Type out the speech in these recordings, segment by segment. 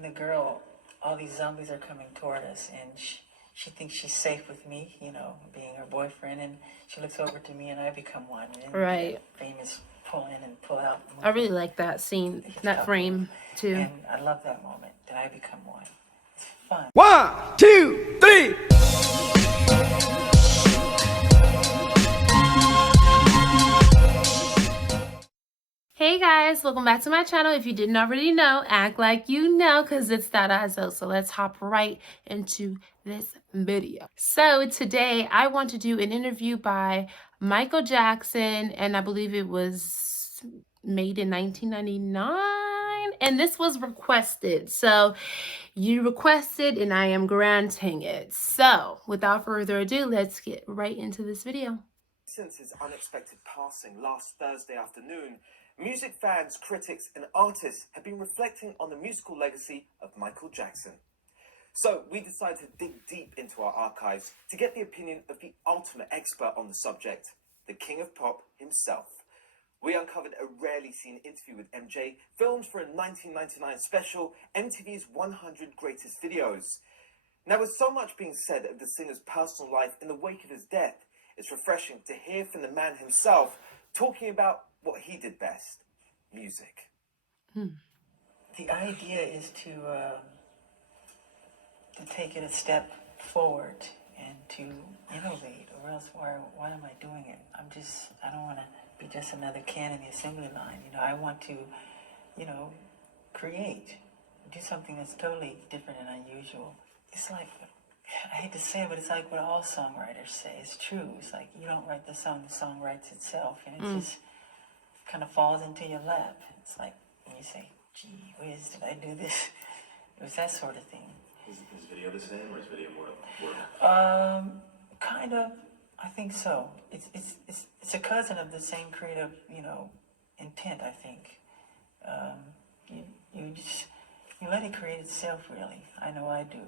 when the girl, all these zombies are coming toward us, and she thinks she's safe with me, you know, being her boyfriend, and she looks over to me, and I become one. And Right. that famous pull in and pull out movement. I really like that scene, that frame too. And I love that moment, that I become one. It's fun. 1, 2, 3. Hey guys, welcome back to my channel. If you didn't already know, act like you know, because it's that ISO. So let's hop right into this video. So today I want to do an interview by Michael Jackson, and I believe it was made in 1999, and this was requested. So you requested and I am granting it. So without further ado, let's get right into this video. Since his unexpected passing last Thursday afternoon, music fans, critics, and artists have been reflecting on the musical legacy of Michael Jackson. So we decided to dig deep into our archives to get the opinion of the ultimate expert on the subject, the King of Pop himself. We uncovered a rarely seen interview with MJ, filmed for a 1999 special, MTV's 100 Greatest Videos. Now, with so much being said of the singer's personal life in the wake of his death, it's refreshing to hear from the man himself talking about what he did best, music. The idea is to take it a step forward and to innovate, or else why am I doing it? I don't want to be just another can in the assembly line. You know, I want to, create, do something that's totally different and unusual. It's like, I hate to say it, but it's like what all songwriters say. It's true. It's like you don't write the song writes itself, and it just kind of falls into your lap. It's like when you say, gee whiz, did I do this? It was that sort of thing. Is video the same, or is video more? Kind of. I think so. It's a cousin of the same creative, intent. I think. You let it create itself. Really, I know I do.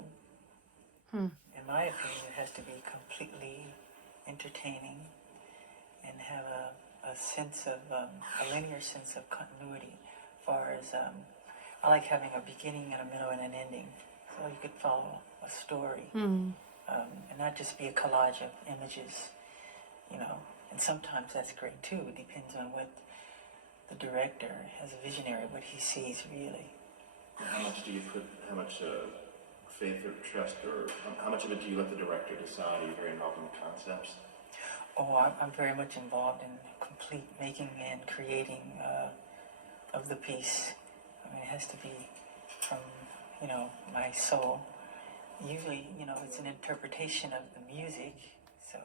In my opinion, it has to be completely entertaining and have a sense of a linear sense of continuity. As far as I like having a beginning and a middle and an ending, so you could follow a story. And not just be a collage of images, and sometimes that's great too. It depends on what the director has a visionary, what he sees really. How much do you put, faith or trust, or how much of it do you let the director decide? Are you very involved in the concepts? Oh, I'm very much involved in complete making and creating of the piece. I mean, it has to be from, my soul. Usually, it's an interpretation of the music, so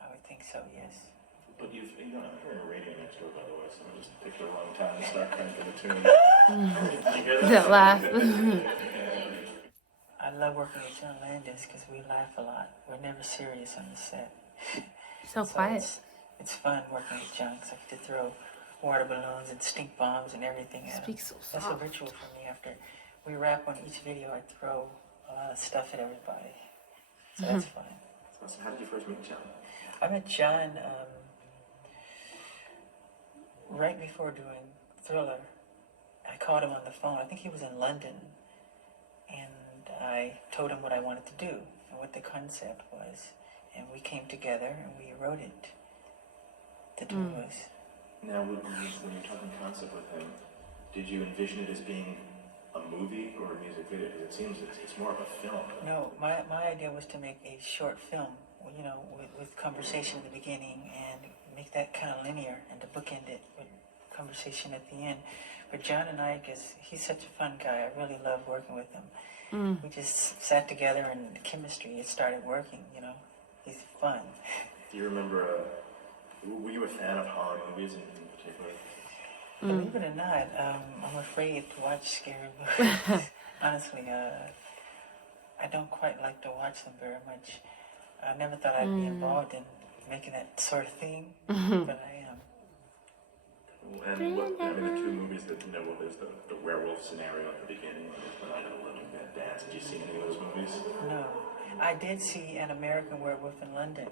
I would think so, yes. But I'm hearing a radio next door, by the way, so I just picked the wrong time to start cranking the tune. That laugh. I love working with John Landis because we laugh a lot. We're never serious on the set. So quiet. It's fun working with John because I get to throw water balloons and stink bombs and everything at him. Speak so That's a soft. ritual for me. After we wrap on each video, I throw a lot of stuff at everybody. So that's fun. So how did you first meet John? I met John right before doing Thriller. I called him on the phone. I think he was in London. And I told him what I wanted to do and what the concept was. And we came together and we wrote it. The two of us. Now, when you're talking concept with him, did you envision it as being a movie or a music video? Because it seems it's more of a film. No, my idea was to make a short film, with conversation at the beginning and make that kind of linear and to bookend it with conversation at the end. But John and I, because he's such a fun guy, I really love working with him. We just sat together and the chemistry, it started working, He's fun. Do you remember, were you a fan of horror movies in particular? Believe it or not, I'm afraid to watch scary movies. Honestly, I don't quite like to watch them very much. I never thought I'd be involved in making that sort of thing, but I am. And the two movies that, there's the werewolf scenario at the beginning, and I know Living Dead Dance. Did you see any of those movies? No. I did see An American Werewolf in London,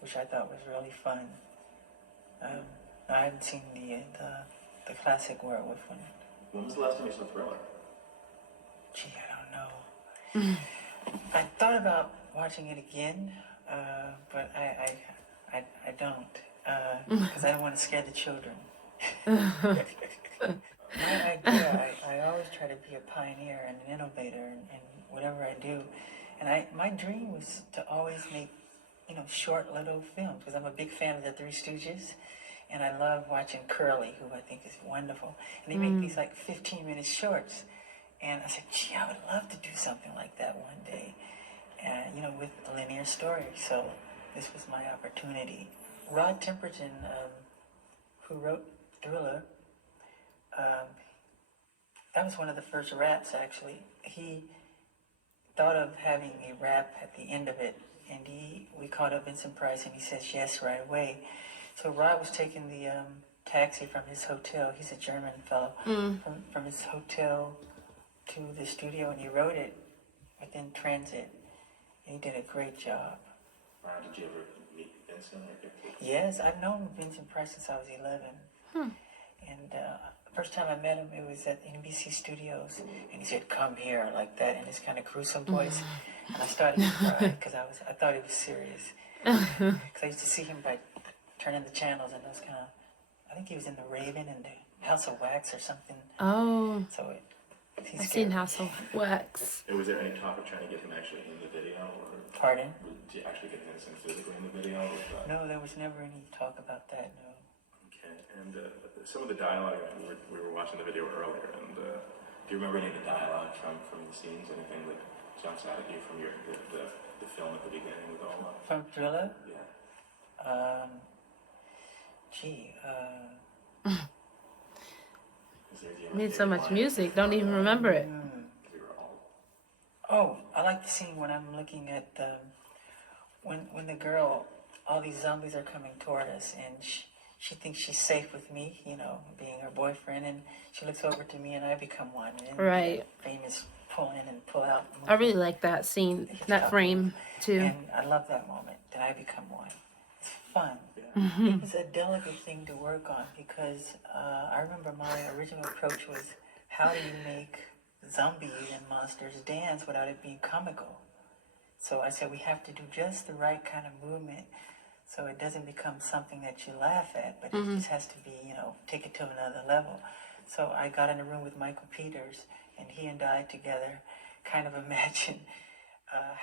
which I thought was really fun. I haven't seen the classic werewolf one. When was the last time you saw Thriller? I thought about watching it again, but I don't, because I don't want to scare the children. My idea, I always try to be a pioneer and an innovator in whatever I do. And my dream was to always make, short little films, because I'm a big fan of the Three Stooges. And I love watching Curly, who I think is wonderful. And they make these like 15-minute shorts. And I said, gee, I would love to do something like that one day, with a linear story. So this was my opportunity. Rod Temperton, who wrote Thriller, that was one of the first raps, actually. He thought of having a rap at the end of it, and we called up Vincent Price, and he says yes right away. So Rod was taking the taxi from his hotel. He's a German fellow. From his hotel to the studio, and he wrote it within transit. And he did a great job. Did you ever meet Vincent? Yes, I've known Vincent Price since I was 11. And the first time I met him, it was at NBC Studios, and he said, "Come here," like that, in his kind of gruesome voice. And I started to cry because I thought he was serious. Because I used to see him by turning the channels, and those kind of, I think he was in The Raven and The House of Wax or something. Oh, So I've seen House of Wax. Was there any talk of trying to get him actually in the video? Or Pardon? did you actually get Vincent physically in the video? No, there was never any talk about that, no. Okay, and some of the dialogue, we were watching the video earlier, and do you remember any of the dialogue from the scenes? Anything that jumps out at you from the film at the beginning with all that? From Thriller? Yeah. Made so much music, don't even remember it. Oh, I like the scene when I'm looking at when the girl, all these zombies are coming toward us, and she thinks she's safe with me, being her boyfriend, and she looks over to me, and I become one. And Right. Famous pull in and pull out. I really like that scene, that frame too. And I love that moment, that I become one. It's fun. It was a delicate thing to work on, because I remember my original approach was, how do you make zombies and monsters dance without it being comical? So I said, we have to do just the right kind of movement so it doesn't become something that you laugh at, but it just has to be, take it to another level. So I got in a room with Michael Peters, and he and I together kind of imagined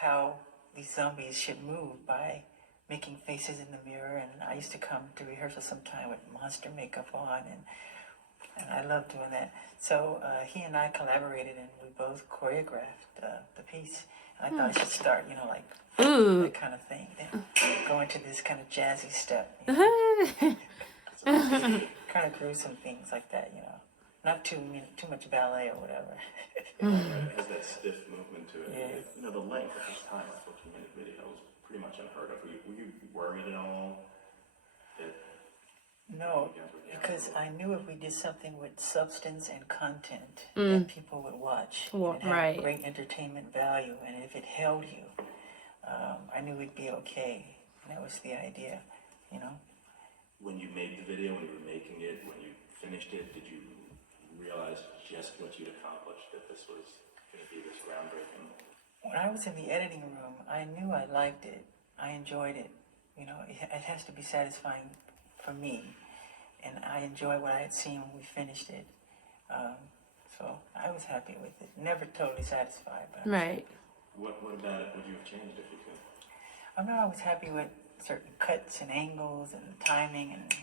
how these zombies should move by making faces in the mirror. And I used to come to rehearsal sometime with monster makeup on, and I love doing that. So he and I collaborated, and we both choreographed the piece. And I thought I should start, like that kind of thing, then go into this kind of jazzy step, kind of gruesome things like that, not too much ballet or whatever. It has that stiff movement to it. Yeah. The length at this time, a 14-minute video, was pretty much unheard of. Were you worried at all that? No, because I knew if we did something with substance and content, that people would watch. Well, and have right. great entertainment value, and if it held you, I knew we'd be okay. And that was the idea, When you made the video, when you were making it, when you finished it, did you realize just what you'd accomplished, that this was going to be this groundbreaking? When I was in the editing room, I knew I liked it. I enjoyed it. It has to be satisfying for me. And I enjoyed what I had seen when we finished it. So I was happy with it. Never totally satisfied, but I was Right. happy. What about it would you have changed if you could? I know I was happy with certain cuts and angles and timing and,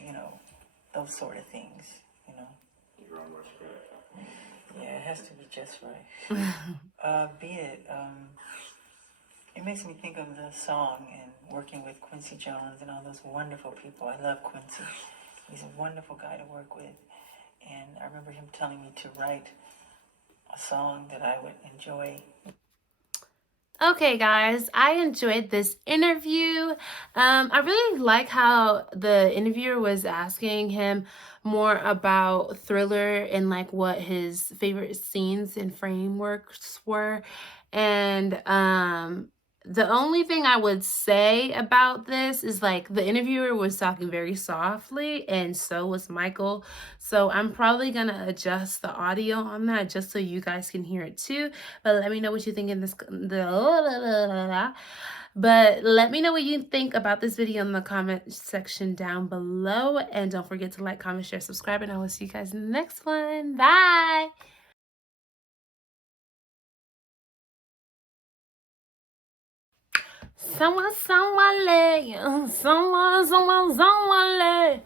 those sort of things, Your own worst critic, huh? Yeah, it has to be just right. It makes me think of the song and working with Quincy Jones and all those wonderful people. I love Quincy. He's a wonderful guy to work with. And I remember him telling me to write a song that I would enjoy. Okay, guys, I enjoyed this interview. I really like how the interviewer was asking him more about Thriller and like what his favorite scenes and frameworks were. And The only thing I would say about this is like the interviewer was talking very softly and so was Michael. So I'm probably going to adjust the audio on that just so you guys can hear it too. But let me know what you think in this. But let me know what you think about this video in the comment section down below. And don't forget to like, comment, share, subscribe. And I will see you guys in the next one. Bye. Someone, someone, someone, someone, someone.